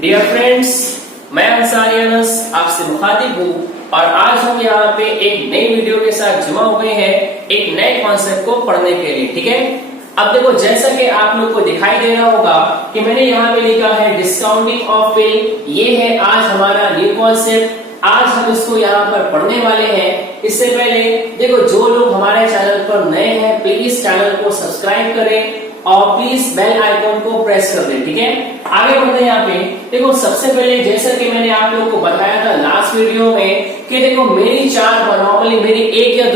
Dear friends, मैं अंसारी अनस आपसे मुखातिब हूँ और आज हम यहाँ पे एक नई वीडियो के साथ जमा हुए हैं एक नए कॉन्सेप्ट को पढ़ने के लिए। ठीक है, अब देखो जैसा कि आप लोग को दिखाई दे रहा होगा कि मैंने यहाँ पे लिखा है डिस्काउंटिंग ऑफ बिल। ये है आज हमारा न्यू कॉन्सेप्ट। आज हम इसको यहाँ पर पढ़ने वाले हैं। इससे पहले देखो जो लोग हमारे चैनल पर नए हैं प्लीज चैनल को सब्सक्राइब करें और प्लीज बेल आइकॉन को प्रेस कर दें। ठीक है, आगे बढ़ते हैं। यहाँ पे देखो सबसे पहले जैसा कि मैंने आप लोगों को बताया था लास्ट वीडियो में कि देखो मेरी चार नॉर्मली मेरी एक या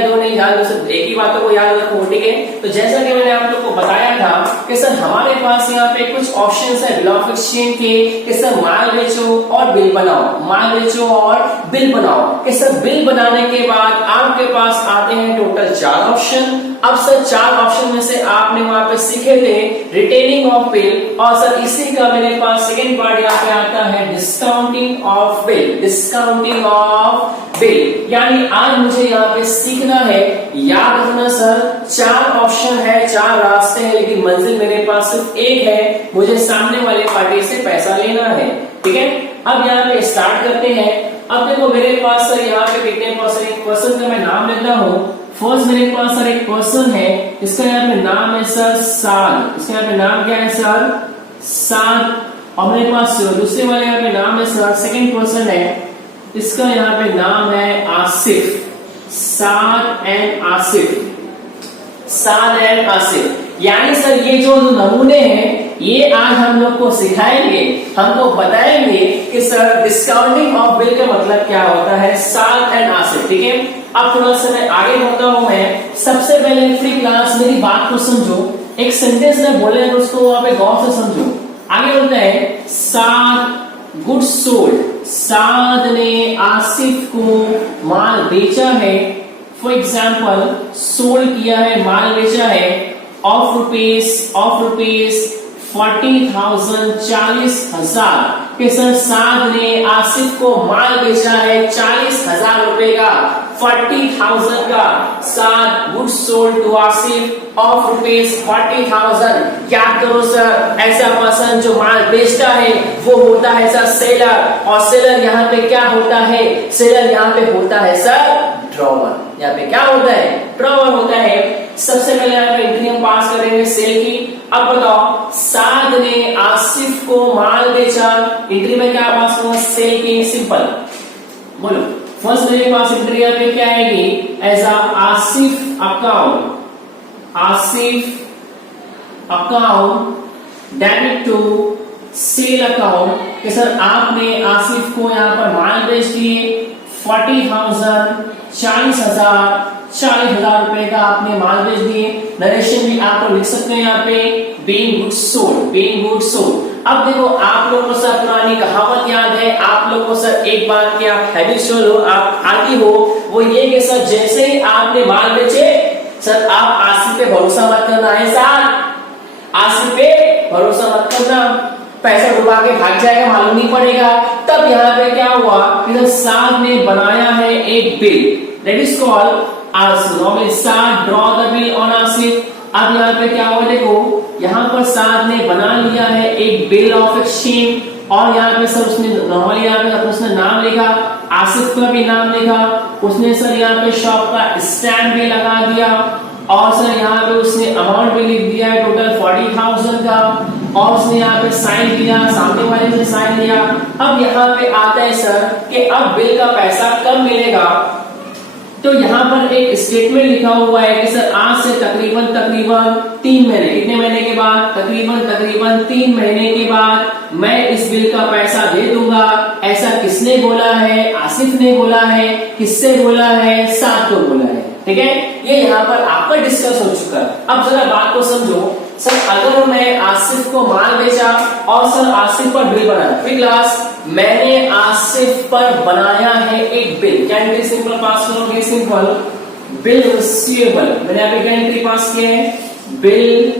दो नहीं याद हो सकते, एक ही बातों को याद रखो। ठीक है, तो जैसा कि मैंने आप लोग को बताया था कि सर हमारे पास यहाँ पे कुछ ऑप्शंस है बिल ऑफ एक्सचेंज के कि सर माल बेचो और बिल बनाओ, माल बेचो और बिल बनाओ। कि सर बिल बनाने के बाद आपके पास आते हैं टोटल 4 ऑप्शन। अब सर 4 ऑप्शन में से आपने वहां पे सीखे थे रिटेनिंग ऑफ बिल और सर इसी का मेरे पास सेकंड पार्ट यहाँ पे आता है discounting of bill. Discounting of bill यानी आज मुझे यहाँ पे सीखना है। याद रखना सर 4 ऑप्शन है, 4 रास्ते हैं, लेकिन मंजिल मेरे पास सिर्फ एक है, मुझे सामने वाले पार्टी से पैसा लेना है। ठीक है, अब यहाँ पे स्टार्ट करते हैं। अब देखो मेरे पास सर यहाँ पे कितने पर्सन, एक पर्सन का मैं नाम लेता हूँ। फर्स्ट मेरे पास सर एक पर्सन है, इसका यहाँ पे नाम है सर साद। इसका यहाँ पे नाम क्या है सर साद। और मेरे पास दूसरे वाले यहाँ पे नाम है सर सेकंड पर्सन है, इसका यहाँ पे नाम है आसिफ। Saad and Asif, Saad and Asif. यानी सर ये जो नमूने हैं ये आज हम लोग को सिखाएंगे, हमको बताएंगे कि सर डिस्काउंटिंग ऑफ बिल का मतलब क्या होता है, साद एंड आसिफ। ठीक है, अब थोड़ा सा मैं आगे बढ़ता हूं। मैं सबसे पहले फ्री क्लास मेरी बात को समझो, एक सेंटेंस में बोले तो उसको वहां पे गौर से समझो। आगे बोलते हैं साद गुड्स सोल्ड, साद ने आसिफ को माल बेचा है। फॉर एग्जाम्पल सोल्ड किया है, माल बेचा है ऑफ रुपीज 40,000 40,000 के सर साद ने आसिफ को माल बेचा है 40,000 रुपए का, 40,000 का। Saad good sold to Asif of rupees 40,000। याद करो सर ऐसा पर्सन जो माल बेचता है वो होता है सर सेलर, और सेलर यहाँ पे क्या होता है, सेलर यहाँ पे होता है सर ड्रॉवर। यहाँ पे क्या होता है, ड्रॉवर होता है। सबसे पहले यहाँ पे एंट्री हम पास करेंगे सेल की। अब बताओ साद ने आसिफ को माल बेचा, एंट्री में क्या पास करूंगा सेल की, सिंपल बोलो। फर्स्ट मेरे पास एंट्री यहाँ पे क्या आएगी, as Asif account, Asif account debit to sale account. कि सर आपने आसिफ को यहाँ पर माल बेच दिए 40,000 40,000 रुपए का आपने माल बेच दिए। नरेशन भी आप लोग लिख सकते हैं यहाँ पे being good sold, being good sold. अब देखो आप लोगों को सर पुरानी कहावत याद है, आप लोगों को सर एक बात की आप हैबिचुअल हो, आप आती हो, वो ये कि सर जैसे ही आपने माल बेचे सर आप आसिफ पे भरोसा मत करना है सर, आसिफ पे भरोसा मत करना, पैसा डुबा के भाग जाएगा मालूम नहीं पड़ेगा। तब यहाँ पे क्या हुआ कि साद ने बनाया है एक bill, that is called normally Saad draw the bill on Asif. अब यहाँ पे क्या हुआ देखो, यहाँ पर साद ने बना लिया है एक बिल ऑफ एक्सचेंज और यहाँ पे सर उसने नॉर्मली यहाँ पे उसने नाम लिखा, आसिफ का भी नाम लिखा, उसने सर यहाँ पे शॉप का स्टैम्प भी लगा दिया और सर यहाँ पे उसने अमाउंट भी लिख दिया है टोटल 40,000 का, और उसने यहाँ पे साइन किया, सामने वाले ने साइन लिया। अब यहाँ पे आता है सर कि अब बिल का पैसा कब मिलेगा, तो यहाँ पर एक स्टेटमेंट लिखा हुआ है कि सर आज से तकरीबन 3 महीने, कितने महीने के बाद, तकरीबन 3 महीने के बाद मैं इस बिल का पैसा दे दूंगा। ऐसा किसने बोला है, आसिफ ने बोला है, किससे बोला है, साद को बोला है। ठीक है, ये यहाँ पर आपका डिस्कस हो चुका है। अब जरा बात को समझो सर, अगर मैं आसिफ को माल बेचा और सर आसिफ पर बिल बनाया, फ्री क्लास मैंने आसिफ पर बनाया है एक बिल, क्या एंट्री सिंपल पास करोगे, सिंपल बिल रिसीवेबल। मैंने यहाँ पे क्या एंट्री पास किया है, bill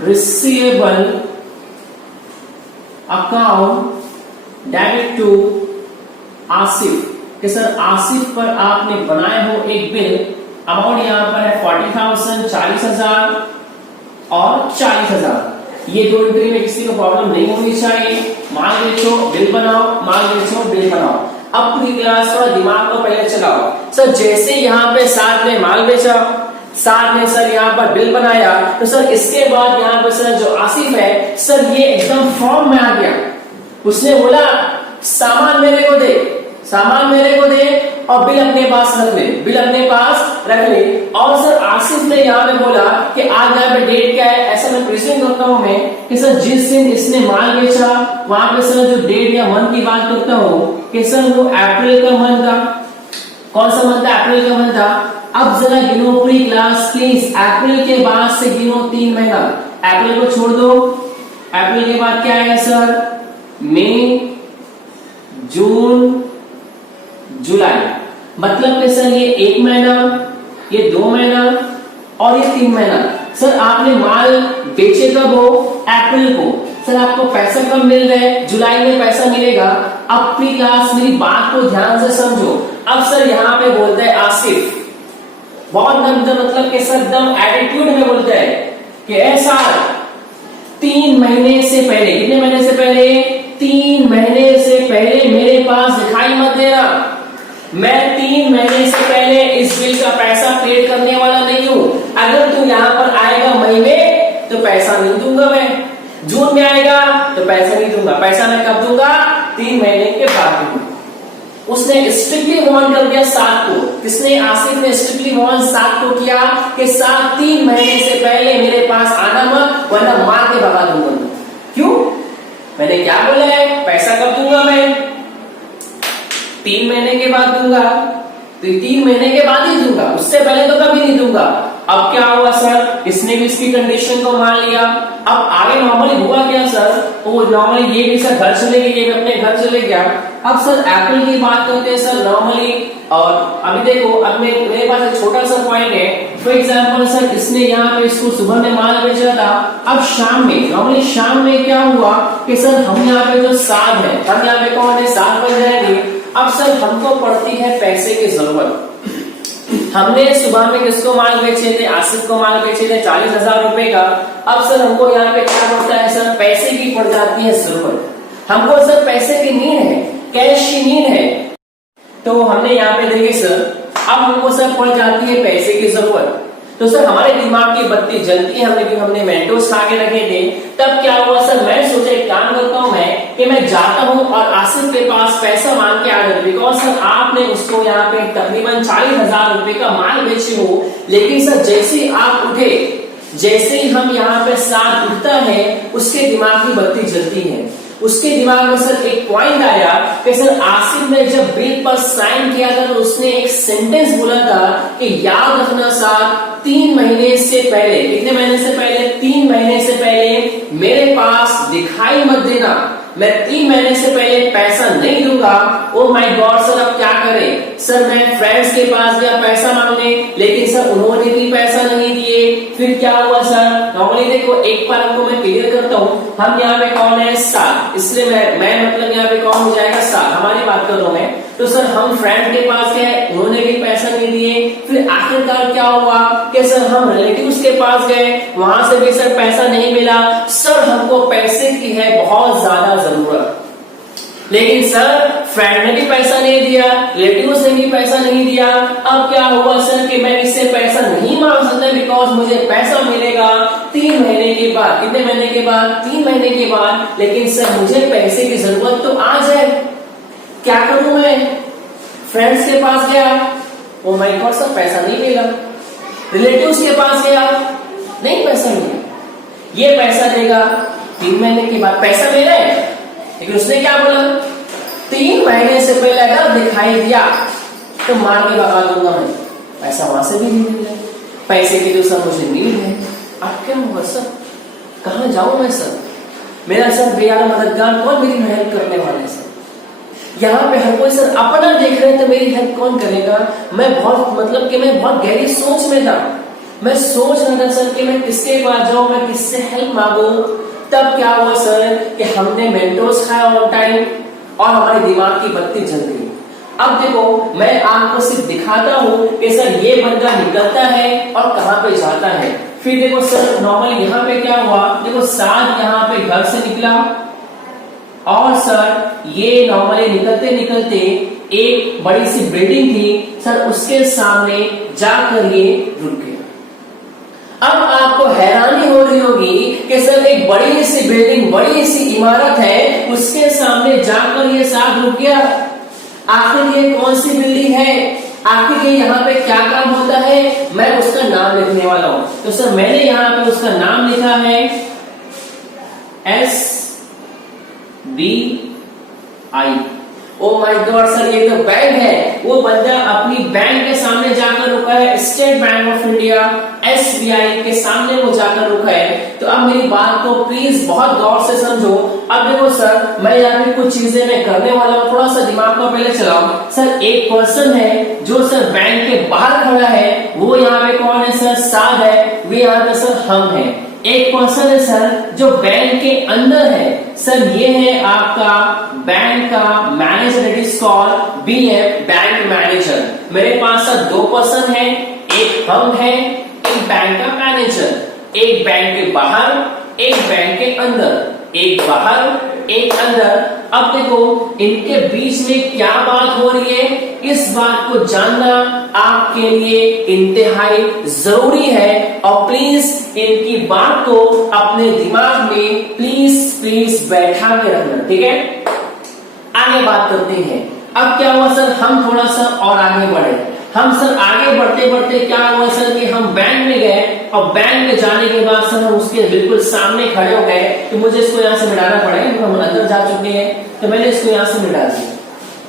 receivable account debit to Asif. कि सर आसिफ पर आपने बनाए हो एक बिल, अमाउंट यहाँ पर है 40,000 40,000 और 40,000। ये दो एंट्री में किसी को प्रॉब्लम नहीं होनी चाहिए। माल बेचो बिल बनाओ, माल बेचो बिल बनाओ। अब पूरी क्लास थोड़ा दिमाग को पहले चलाओ। सर जैसे यहाँ पे साथ में माल बेचा, साथ में सर यहाँ पर बिल बनाया, तो सर इसके बाद यहाँ पे सर जो आसिफ है सर ये एकदम फॉर्म में आ गया। उसने बोला सामान मेरे को दे, सामान मेरे को दे और बिल अपने पास रख ले, बिल अपने पास रख ले। और सर आसिफ ने यहाँ पे बोला कि आज यहाँ पे डेट क्या है, ऐसा मैं प्रेजेंट करता हूँ मैं कि सर जिस दिन इसने माल बेचा वहां पे सर जो डेट या मंथ की बात करता हूँ कि सर वो अप्रैल का मंथ था। कौन सा मंथ था? अप्रैल का मंथ था। अब जरा गिनो पूरी क्लास प्लीज, अप्रैल के बाद से गिनो 3 महीना। अप्रैल को छोड़ दो, अप्रैल के बाद क्या है सर? मई, जून, जुलाई। मतलब कि सर ये 1 महीना, ये 2 महीना और ये 3 महीना। सर आपने माल बेचे कब हो? अप्रैल को। सर आपको पैसा कब मिल रहा है? जुलाई में पैसा मिलेगा। अब प्री क्लास मेरी बात को ध्यान से समझो। अब सर यहाँ पे बोलता है आसिफ, बहुत मतलब कि सर एकदम एटीट्यूड में बोलता है कि ऐसा 3 महीने से पहले, कितने महीने से पहले? 3 महीने से पहले मेरे पास दिखाई मत देना। मैं 3 महीने से पहले इस बिल का पैसा पेड करने वाला नहीं हूं। अगर तू यहाँ पर आएगा मई में तो पैसा नहीं दूंगा मैं, जून में आएगा तो पैसा नहीं दूंगा। पैसा मैं कब दूंगा? 3 महीने के बाद दूंगा। उसने स्ट्रिक्टली वार्न कर दिया 7 को। किसने? आसिफ ने स्ट्रिक्टली वार्न 7 को किया कि 3 महीने से पहले मेरे पास आना मत, वरना मार के भगा दूंगा। क्यों? मैंने क्या बोला है? पैसा कब दूंगा मैं? 3 महीने के बाद दूंगा। तो 3 महीने के बाद ही दूंगा, उससे पहले तो कभी नहीं दूंगा। अब क्या हुआ सर? इसने भी इसकी कंडीशन को मान लिया। अब आगे नॉर्मली हुआ क्या सर? वो नॉर्मली ये भी सर घर चले गए, ये भी अपने घर चले गया। अब सर अप्रैल की बात करते हैं सर नॉर्मली। और अभी देखो, अब मेरे पास एक छोटा सा पॉइंट है। फॉर एग्जाम्पल सर इसने यहाँ पे इसको सुबह में माल बेचा था। अब शाम में, नॉर्मली शाम में क्या हुआ कि सर हम यहाँ पे जो साथ है, हम यहाँ पे कौन है? साथ बन जाएंगे। अब सर हमको पड़ती है पैसे की जरूरत। हमने सुबह में किसको माल बेचे थे? आसिफ को माल बेचे थे 40,000 रुपए का। अब सर हमको यहाँ पे क्या पड़ता है सर? पैसे की पड़ जाती है जरूरत। हमको सर पैसे की नीड है, कैश की नीड है। तो हमने यहाँ पे देखिए सर, अब हमको सर पड़ जाती है पैसे की जरूरत। तो सर हमारे दिमाग की बत्ती जलती है। हमने मेंटोस खा के रखे थे। तब क्या हुआ सर? मैं सोचा एक काम करता हूँ मैं कि मैं जाता हूँ और आसिफ के पास पैसा मांग के आ जाता। बिकॉज सर आपने उसको यहाँ पे तकरीबन 40,000 रुपए का माल बेचे हो। लेकिन सर जैसे ही आप उठे, जैसे ही हम यहाँ पे साथ उठता है, उसके दिमाग की बत्ती जलती है। उसके दिमाग में सर एक पॉइंट आया कि सर आसिफ ने जब बिल पर साइन किया था तो उसने एक सेंटेंस बोला था कि याद रखना सर, 3 महीने से पहले, कितने महीने से पहले? 3 महीने से पहले मेरे पास दिखाई मत देना। मैं 3 महीने से पहले पैसा नहीं दूंगा। ओ माय गॉड सर, अब क्या करें? सर मैं फ्रेंड्स के पास गया पैसा मांगने, लेकिन सर उन्होंने भी पैसा नहीं दिए। फिर क्या हुआ सर? नॉर्मली देखो, एक बार हमको मैं क्लियर करता हूँ। हम यहाँ पे कौन है? साथ। इसलिए मैं मतलब यहाँ पे कौन हो जाएगा? साथ। हमारी बात कर रहा हूँ मैं। तो सर हम फ्रेंड के पास गए, उन्होंने भी पैसा नहीं दिए। फिर आखिरकार क्या हुआ कि सर हम रिलेटिव्स के पास गए, वहां से भी सर पैसा नहीं मिला। सर हमको पैसे की है बहुत ज्यादा जरूरत, लेकिन सर फ्रेंड ने भी पैसा नहीं दिया, रिलेटिव्स ने भी पैसा नहीं दिया। अब क्या हुआ सर कि मैं इससे पैसा नहीं मांग सकता, बिकॉज मुझे पैसा मिलेगा 3 महीने के बाद। कितने महीने के बाद? 3 महीने के बाद। लेकिन सर मुझे पैसे की जरूरत तो आज है, क्या करूं मैं? फ्रेंड्स के पास गया, ओ माय गॉड सर पैसा नहीं मिला। रिलेटिव्स के पास गया, नहीं पैसा मिला। ये पैसा देगा 3 महीने के बाद। पैसा मिला है, लेकिन उसने क्या बोला? 3 महीने से पहले अगर दिखाई दिया तो मार के भगा दूंगा मैं। पैसा वहां से भी नहीं मिल रहा, पैसे की तो सर मुझे नीड है। अब क्या होगा सर? कहां जाऊं मैं सर? मेरा सर बेयार मददगार कौन मेरी हेल्प करने वाला है सर? यहाँ पे हर कोई सर अपना देख रहे हैं तो मेरी हेल्प कौन करेगा? मैं बहुत मतलब कि मैं बहुत गहरी सोच में था। मैं सोच रहा था सर कि मैं किसके पास जाऊं, मैं किससे हेल्प मांगू। तब क्या हुआ सर कि हमने मेंटोस खाया ऑन टाइम और हमारे दिमाग की बत्ती जल गई। अब देखो मैं आपको सिर्फ दिखाता हूं कि सर ये बंदा निकलता है और कहां पे जाता है। फिर देखो सर नॉर्मली यहाँ पे क्या हुआ, देखो साद यहाँ पे घर से निकला और सर ये नॉर्मली निकलते निकलते एक बड़ी सी बिल्डिंग थी सर, उसके सामने जाकर ये रुक गया। अब आपको हैरानी हो रही होगी कि सर एक बड़ी सी बिल्डिंग, बड़ी सी इमारत है, उसके सामने जाकर ये साथ रुक गया। आखिर ये कौन सी बिल्डिंग है, आखिर ये यहाँ पे क्या काम होता है, मैं उसका नाम लिखने वाला हूं। तो सर मैंने यहाँ पे उसका नाम लिखा है SBI। Oh my God sir, ये तो बैंक है। वो बंदा अपनी बैंक के सामने जाकर रुका है, state bank of India SBI के सामने वो जाकर रुका है। तो अब मेरी बात को प्लीज बहुत गौर से समझो। अब देखो सर मैं यहाँ पे कुछ चीजें मैं करने वाला हूँ, थोड़ा सा दिमाग को पहले चलाओ। सर एक पर्सन है जो सर बैंक के बाहर खड़ा है, वो यहाँ पे कौन है सर, साद है। वे यहाँ पे सर हम है। एक पर्सन है सर जो बैंक के अंदर है, सर ये है आपका बैंक का manager, it is called BM, bank manager. मेरे पास सर दो पर्सन है, एक हम है, एक बैंक का मैनेजर। एक बैंक के बाहर, एक बैंक के अंदर, एक बाहर एक अंदर। अब देखो इनके बीच में क्या बात हो रही है, इस बात को जानना आपके लिए इंतहाई जरूरी है। और प्लीज इनकी बात को अपने दिमाग में प्लीज बैठा के रखना, ठीक है। आगे बात करते हैं। अब क्या हुआ सर, हम थोड़ा सा और आगे बढ़े। हम सर आगे बढ़ते बढ़ते क्या हुआ सर कि हम बैंक में गए और बैंक में जाने के बाद सर हम उसके बिल्कुल सामने खड़े हो गए कि मुझे इसको यहाँ से मिटाना पड़ेगा क्योंकि हम अंदर जा चुके हैं। तो मैंने इसको यहाँ से मिटा दिया।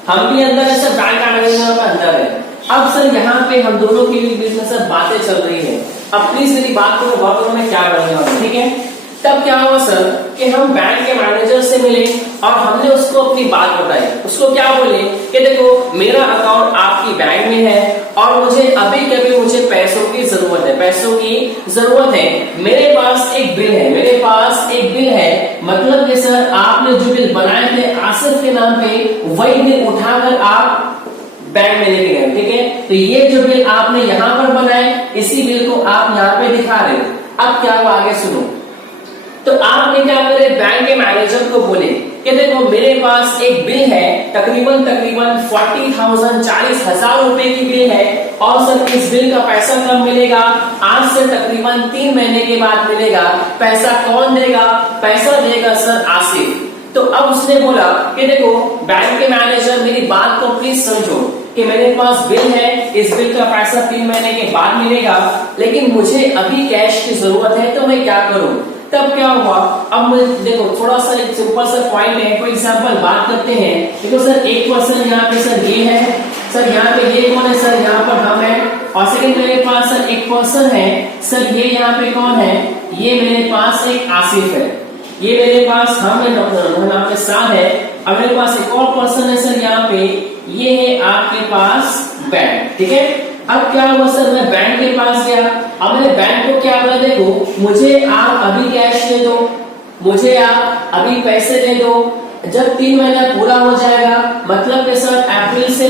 हम भी अंदर है सर, बैंक मैनेजर का अंदर है। अब सर यहाँ पे हम दोनों के बीच में सर बातें चल रही है। अब प्लीज मेरी बात को बहुत करो, मैं क्या बोलने वाला हूँ, ठीक है। तब क्या हुआ सर कि हम बैंक के मैनेजर से मिले और हमने उसको अपनी बात बताई। उसको क्या बोले कि देखो मेरा अकाउंट आपकी बैंक में है और मुझे अभी कभी मुझे पैसों की जरूरत है, पैसों की जरूरत है। मेरे पास एक बिल है, मेरे पास एक बिल है, मतलब कि सर आपने जो बिल बनाए थे आसिफ के नाम पे, वही बिल उठाकर आप बैंक में लेके गए, ठीक है। तो ये जो बिल आपने यहाँ पर बनाए, इसी बिल को आप यहाँ पे दिखा रहे हो। अब क्या हुआ आगे सुनो। तो आपने क्या करे, बैंक के मैनेजर को बोले कि देखो मेरे पास एक बिल है, तकरीबन 40,000 40,000 रुपए की बिल है और सर इस बिल का पैसा कब मिलेगा, आज से तकरीबन 3 महीने के बाद मिलेगा। पैसा कौन देगा, पैसा देगा सर आसिफ। तो अब उसने बोला कि देखो बैंक के मैनेजर मेरी बात को प्लीज समझो कि मेरे पास बिल है, इस बिल का पैसा 3 महीने के बाद मिलेगा, लेकिन मुझे अभी कैश की जरूरत है, तो मैं क्या करूं। तब क्या हुआ, अब देखो थोड़ा सा एक सिंपल सा पॉइंट है, फॉर एग्जांपल बात करते हैं। देखो सर एक पर्सन यहाँ पे सर ये है, सर यहाँ पे ये कौन है सर, यहाँ पर हम है। और सेकंड मेरे पास सर एक पर्सन है, सर ये यहाँ पे कौन है, ये मेरे पास एक आसिफ है। ये मेरे पास हम है, यहाँ पे साथ है। अब मेरे पास एक और पर्सन है सर यहाँ पे, ये है आपके पास बैंक, ठीक है। अब क्या हुआ सर, मैं बैंक के पास गया। अब मैंने बैंक को क्या बोला, देखो मुझे आप अभी कैश दे दो, मुझे आप अभी पैसे दे दो। जब 3 महीना पूरा हो जाएगा, मतलब कि सर अप्रैल से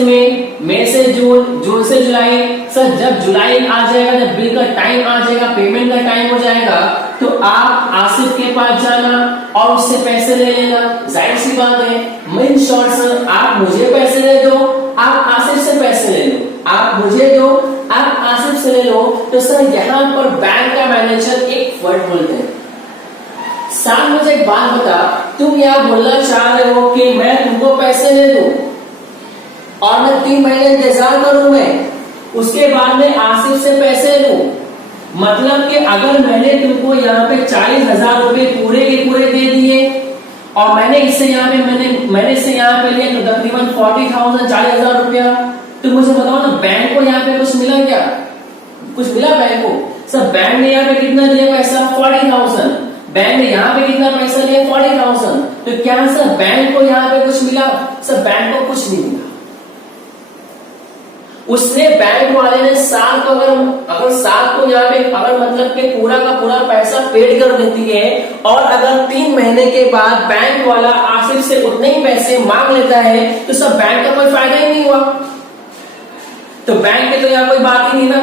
मई से जून, जून से जुलाई, सर जब जुलाई आ जाएगा, जब बिल का टाइम आ जाएगा, पेमेंट का टाइम हो जाएगा, तो आप आसिफ के पास जाना और उससे पैसे ले लेना। जाहिर सी बात है, इन शॉर्ट सर आप मुझे पैसे दे दो, आप आसिफ से पैसे ले लो, आप मुझे दो, आप आसिफ से ले लो। तो सर यहाँ पर बैंक का मैनेजर एक वर्ड बोलते हैं। साथ मुझे एक बात बता, तुम यह बोलना चाह रहे हो कि मैं तुमको पैसे दे दूं और मैं 3 महीने इंतजार करूं, मैं उसके बाद में आसिफ से पैसे लूं। मतलब कि अगर मैंने तुमको यहाँ पे 40,000 रुपए पूरे के पूरे दे दिए और मैंने इससे यहाँ पे मैंने इससे यहाँ पे लिया तो तकरीबन 40,000 40,000 रुपया, तो मुझे बताओ ना बैंक को यहाँ पे कुछ मिला क्या, कुछ मिला बैंक को। सर बैंक ने यहाँ पे कितना दिया पैसा, 40,000। बैंक ने यहाँ पे कितना पैसा लिया, 40,000। तो क्या सर बैंक को यहाँ पे कुछ मिला, सर बैंक को कुछ नहीं मिला। उसने बैंक वाले ने साल को अगर साल को यहाँ पे अगर मतलब कि पूरा का पूरा पैसा पेड कर देती है और अगर 3 महीने के बाद बैंक वाला आसिफ से उतने ही पैसे मांग लेता है तो सब बैंक का कोई फायदा ही नहीं हुआ। तो बैंक के तो यहाँ कोई बात ही नहीं ना,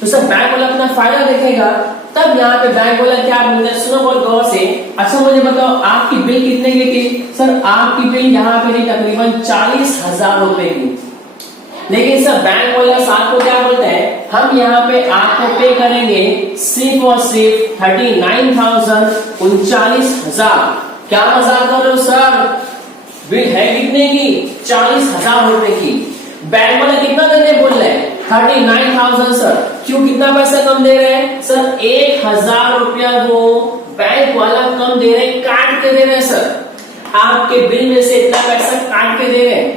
तो सब बैंक वाला अपना फायदा देखेगा। तब यहाँ पे बैंक वाला क्या बोलता है, सुनो बहुत गौर से, अच्छा मुझे बताओ आपकी बिल कितने की थी? सर आपकी बिल यहाँ पे थी तकरीबन 40,000 रुपए की। लेकिन सर बैंक वाला साथ को क्या बोलता है, हम यहाँ पे आपको पे करेंगे सिर्फ और सिर्फ 39,000 39,000। क्या मजाक कर रहे हो सर, बिल है कितने की? 40,000 रुपए की। बैंक वाला कितना देने बोल रहे हैं? 39,000 सर। क्यों कितना पैसा कम दे रहे हैं? सर 1,000 रुपया वो बैंक वाला कम दे रहे हैं, काट के दे रहे हैं सर। आपके बिल में से इतना पैसा काट के दे रहे हैं।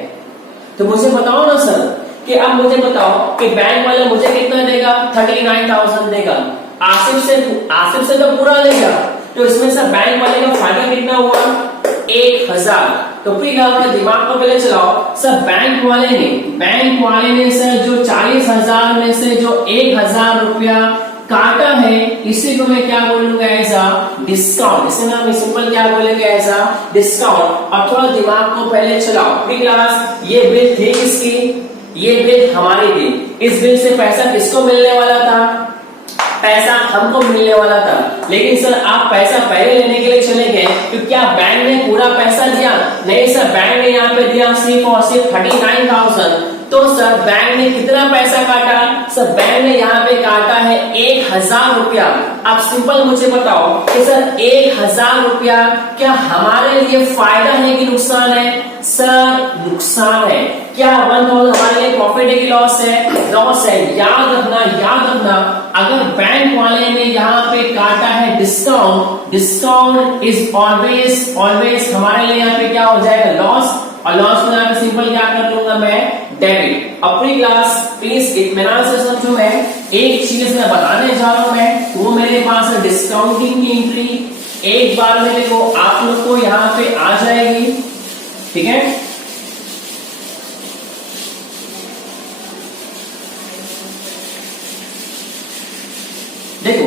तो मुझे बताओ ना सर कि अब मुझे बताओ कि बैंक वाला मुझे कितना देगा? 39,000 देगा। आसिफ से तो पूरा लेगा, तो इसमें सर बैंक वाले का फायदा कितना हुआ? 1,000। तो फिर आपके दिमाग को पहले चलाओ सर, बैंक वाले ने सर जो 40,000 में से जो 1,000 रुपया काटा है, इसी को मैं क्या बोलूंगा? ऐसा डिस्काउंट। इसे ना सिंपल क्या बोलेंगे? ऐसा डिस्काउंट। अब थोड़ा दिमाग को पहले चलाओ। प्री क्लास, ये बिल थी किसकी? ये बिल हमारी थी। इस बिल से पैसा किसको मिलने वाला था? पैसा हमको मिलने वाला था। लेकिन सर आप पैसा पहले लेने के लिए चले गए, तो क्या बैंक ने पूरा पैसा दिया? नहीं सर, बैंक ने यहाँ पे दिया सिर्फ और सिर्फ 39,000। तो सर बैंक ने कितना पैसा काटा? सर बैंक ने यहाँ पे काटा है 1,000 रुपया। अब सिंपल मुझे बताओ कि सर 1,000 रुपया क्या हमारे लिए फायदा है कि नुकसान है? सर नुकसान है। क्या 1,000 हमारे लिए प्रॉफिट है कि लॉस है? लॉस है। याद रखना अगर बैंक वाले ने यहाँ पे काटा है डिस्काउंट, डिस्काउंट इज ऑलवेज हमारे लिए यहाँ पे क्या हो जाएगा? लॉस। और लॉस को यहाँ पे सिंपल क्या कर लूंगा मैं? डेबिट। अपनी क्लास प्लीज इत्मीनान से समझो, मैं एक चीज मैं बताने जा रहा हूं मैं, वो मेरे पास है डिस्काउंटिंग की एंट्री। एक बार मेरे को आप लोग को यहाँ पे आ जाएगी, ठीक है? देखो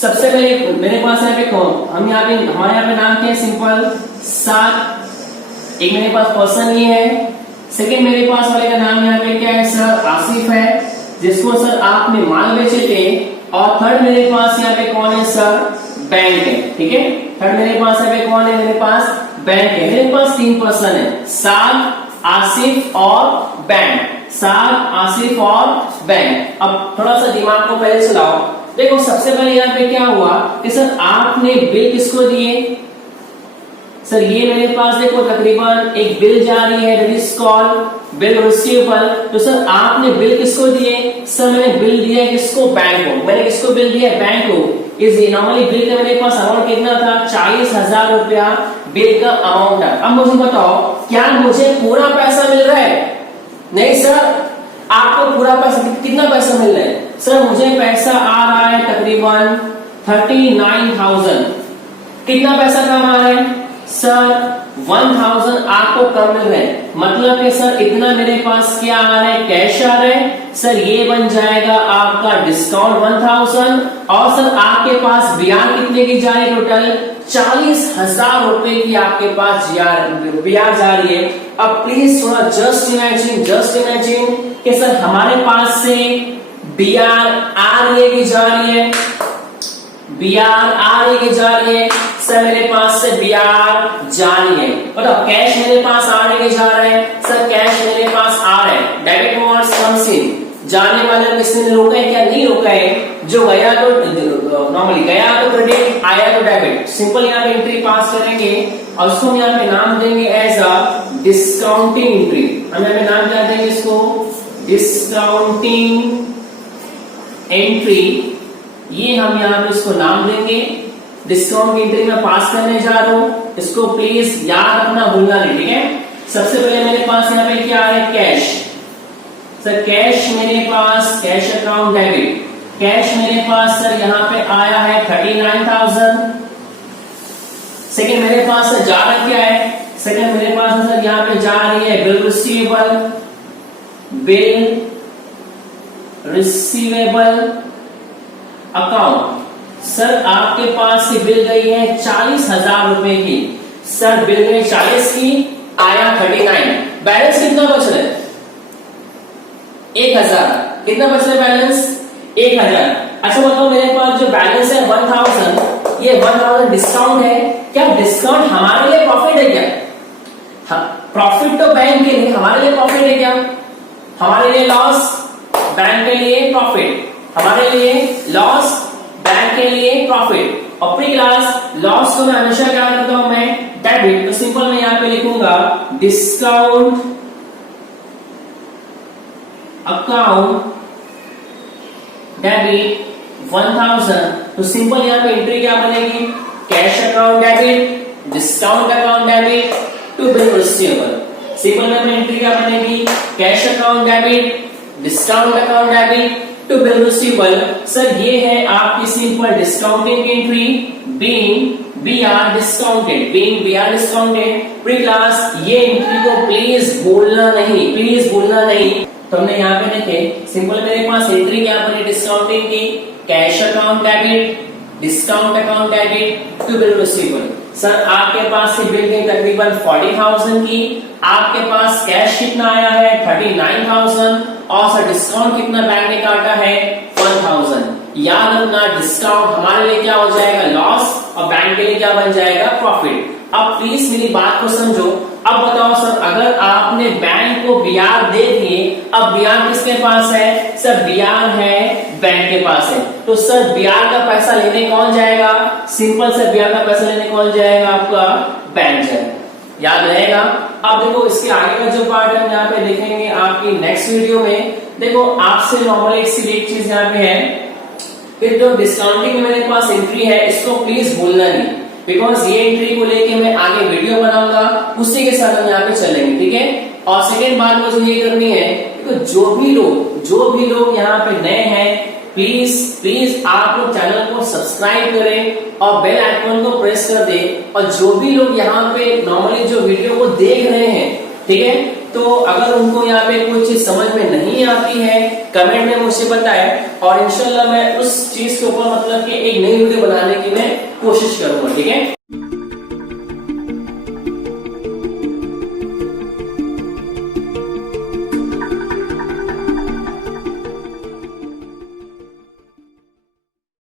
सबसे पहले मेरे पास यहाँ पे हम यहाँ पे हमारे यहाँ पे नाम क्या है? सिंपल 7। एक मेरे पास पर्सन ये है। सेकंड मेरे पास वाले का नाम यहाँ पे क्या है? सर आसिफ है, जिसको सर आपने माल बेचे थे। और थर्ड मेरे पास यहाँ पे कौन है? सर बैंक है, ठीक है? थर्ड मेरे पास यहाँ पे कौन है? मेरे पास बैंक है। मेरे पास 3 पर्सन है, साद, आसिफ और बैंक। साद, आसिफ और बैंक। अब थोड़ा सा दिमाग को पहले चलाओ। देखो सबसे पहले यहाँ पे क्या हुआ कि सर आपने बिल किसको दिए? सर ये मेरे पास देखो तकरीबन एक बिल जा रही है, that is called bill receivable. तो सर आपने बिल किसको दिए? सर मैंने बिल दिया है किसको? बैंक को। मैंने किसको बिल दिया है? बैंक को। इस नॉर्मली बिल का मेरे पास अमाउंट कितना था? 40,000 रुपया बिल का अमाउंट है। अब मुझे बताओ क्या मुझे पूरा पैसा मिल रहा है? नहीं सर, आपको पूरा पैसा कितना पैसा मिल रहा है? सर मुझे पैसा आ रहा है तकरीबन 39,000। कितना पैसा कम आ रहा है? सर 1,000 आपको कम मिल रहे हैं। मतलब कि सर इतना मेरे पास क्या आ रहा है? कैश आ रहा है। सर ये बन जाएगा आपका डिस्काउंट 1,000। और सर आपके पास ब्याज कितने की जा रही है? टोटल 40,000 रुपए की आपके पास ब्याज जा रही है। अब प्लीज थोड़ा जस्ट इमेजिन कि सर हमारे पास से ब्याज आ रही है कि जा रही है? ब्याज आ रही है कि जा रही है? सर मेरे पास से ब्याज जा रही है। बताओ कैश मेरे पास आ रही है जा रहा है? सर कैश मेरे पास आ रहा है। Debit modes comes in. जाने वाले किसने रोका है क्या? नहीं रोका है। जो गया तो नॉर्मली गया तो क्रेडिट, आया तो डेबिट। सिंपल यहाँ पे एंट्री पास करेंगे और उसको हम यहाँ पे नाम देंगे एज अ डिस्काउंटिंग एंट्री। हम यहाँ पे नाम क्या देंगे इसको? Discounting entry. ये हम यहाँ पे इसको नाम देंगे। डिस्काउंट की एंट्री में पास करने जा रहा हूं, इसको प्लीज याद रखना, भूलना नहीं, ठीक है? सबसे पहले मेरे पास यहाँ पे क्या है? कैश। सर कैश मेरे पास, कैश अकाउंट डेबिट। कैश मेरे पास सर यहाँ पे आया है 39,000। सेकंड मेरे पास सर जा रहा क्या है? सेकंड मेरे पास सर यहाँ पे जा रही है bill receivable. Bill receivable. Account. Sir आपके पास से बिल गई है 40,000 रुपए की। सर बिल गई 40 की, आया 39, बैलेंस कितना बच रहा है? 1000। कितना बच रहा है बैलेंस? 1000। अच्छा बताओ मेरे पास जो बैलेंस है 1000, ये 1000 डिस्काउंट है क्या? डिस्काउंट हमारे लिए प्रॉफिट है क्या? प्रॉफिट तो बैंक के लिए, हमारे लिए प्रॉफिट है क्या? हमारे लिए लॉस, बैंक के लिए प्रॉफिट। हमारे लिए लॉस, बैंक के लिए प्रॉफिट। और प्री क्लास लॉस को मैं हमेशा क्या करता हूं? मैं डेबिट। तो सिंपल मैं यहां पे लिखूंगा डिस्काउंट अकाउंट डेबिट 1000। तो सिंपल यहां पे एंट्री क्या बनेगी? Cash account debit, discount account debit to bill receivable. Simple में एंट्री क्या बनेगी? Cash account debit, discount account debit to bill receivable. Sir ये है आपकी simple discounting entry being BR discounted, being BR discounted. Pre class ये entry को please भूलना नहीं, प्लीज भूलना नहीं। तो हमने यहाँ पे देखे सिंपल मेरे पास एंट्री क्या बनी डिस्काउंटिंग की? Cash account debit, discount account debit to bill receivable. Sir आपके पास से बिल गई तकरीबन 40,000 की, आपके पास कैश कितना आया है? 39,000 और सर डिस्काउंट कितना बैंक ने काटा है? 1000। याद रखना डिस्काउंट हमारे लिए क्या हो जाएगा? लॉस, और बैंक के लिए क्या बन जाएगा? प्रॉफिट। अब प्लीज मेरी बात को समझो। अब बताओ सर अगर आपने बैंक को बीआर दे दिए, अब बीआर किसके पास है? सर बीआर है बैंक के पास है। तो सर बीआर का पैसा लेने कौन जाएगा? सिंपल सर बीआर का पैसा लेने कौन जाएगा? आपका बैंक जाएगा। याद रहेगा। अब देखो इसके आगे का जो पार्ट हम यहाँ पे देखेंगे आपकी नेक्स्ट वीडियो में। देखो आपसे नॉर्मली एक चीज यहाँ पे है, फिर जो डिस्काउंटिंग मेरे पास एंट्री है इसको प्लीज भूलना नहीं, बिकॉज ये एंट्री को लेके मैं आगे वीडियो बनाऊंगा, उसी के साथ हम यहाँ पे चलेंगे, ठीक है। और सेकेंड बात मुझे ये करनी है, तो जो भी लोग यहाँ पे नए हैं प्लीज आप लोग चैनल को सब्सक्राइब करें और बेल आइकन को प्रेस कर दें। और जो भी लोग यहाँ पे नॉर्मली जो वीडियो को देख रहे हैं, ठीक है, तो अगर उनको यहाँ पे कोई चीज समझ में नहीं आती है कमेंट में मुझे बताएं, और इंशाल्लाह मैं उस चीज के ऊपर मतलब कि एक नई वीडियो बनाने की मैं कोशिश करूंगा, ठीक है।